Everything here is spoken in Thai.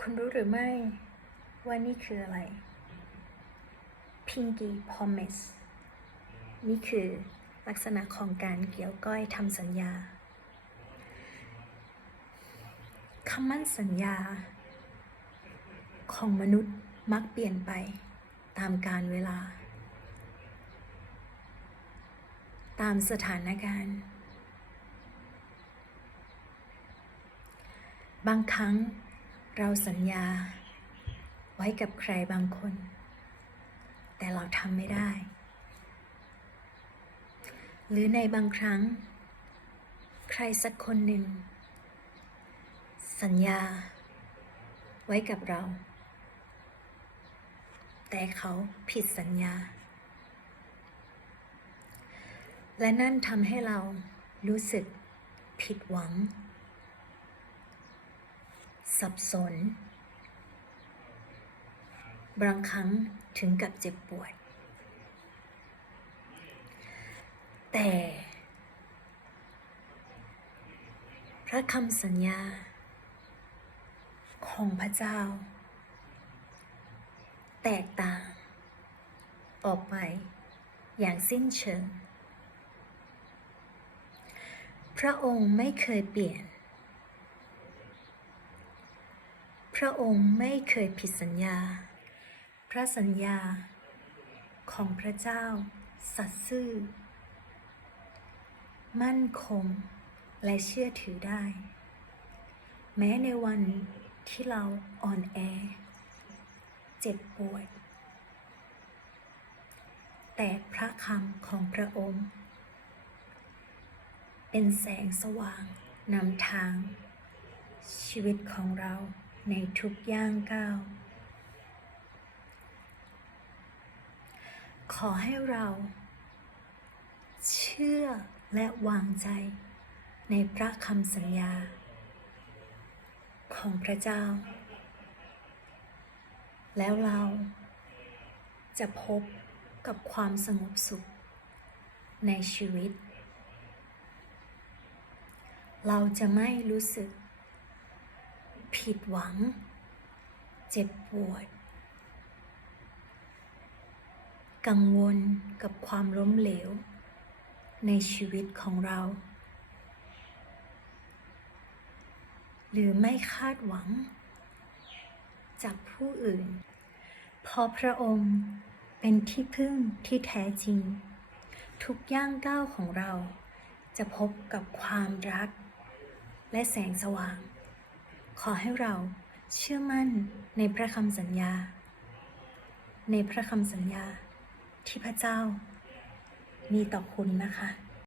คุณรู้หรือไม่ว่านี่คืออะไร Pinky Promise นี่คือลักษณะของการเกี่ยวก้อยทำสัญญาคำมั่นสัญญา ของมนุษย์มักเปลี่ยนไปตามกาลเวลา ตามสถานการณ์ บางครั้ง เราสัญญาไว้กับใครบางคน แต่เราทำไม่ได้ หรือในบางครั้ง ใครสักคนหนึ่ง สัญญา ไว้กับเรา แต่เขาผิดสัญญา และนั่นทำให้เรารู้สึกผิดหวัง สับสน บางครั้งถึงกับเจ็บปวด แต่ พระคำสัญญา ของพระเจ้า แตกต่าง ออกไปอย่างสิ้นเชิง พระองค์ไม่เคยเปลี่ยน พระองค์ไม่เคยผิดสัญญา พระสัญญา ของพระเจ้า สัตย์ซื่อ มั่นคง และเชื่อถือได้ แม้ในวันที่เราอ่อนแอ เจ็บปวด แต่พระคำของพระองค์ เป็นแสงสว่างนำทางชีวิตของเรา ในทุกย่างก้าว ขอให้เรา เชื่อและวางใจในพระคำสัญญา ของพระเจ้า แล้วเราจะพบกับความสงบสุขในชีวิต เราจะไม่รู้สึก ผิดหวัง เจ็บปวด กังวลกับความล้มเหลว ในชีวิตของเรา หรือไม่คาดหวัง จากผู้อื่น เพราะพระองค์เป็นที่พึ่งที่แท้จริง ทุกย่างก้าวของเราจะพบกับความรัก และแสงสว่าง ขอให้เราเชื่อมั่นในพระคำสัญญา ในพระคำสัญญาที่พระเจ้ามีต่อคุณนะคะ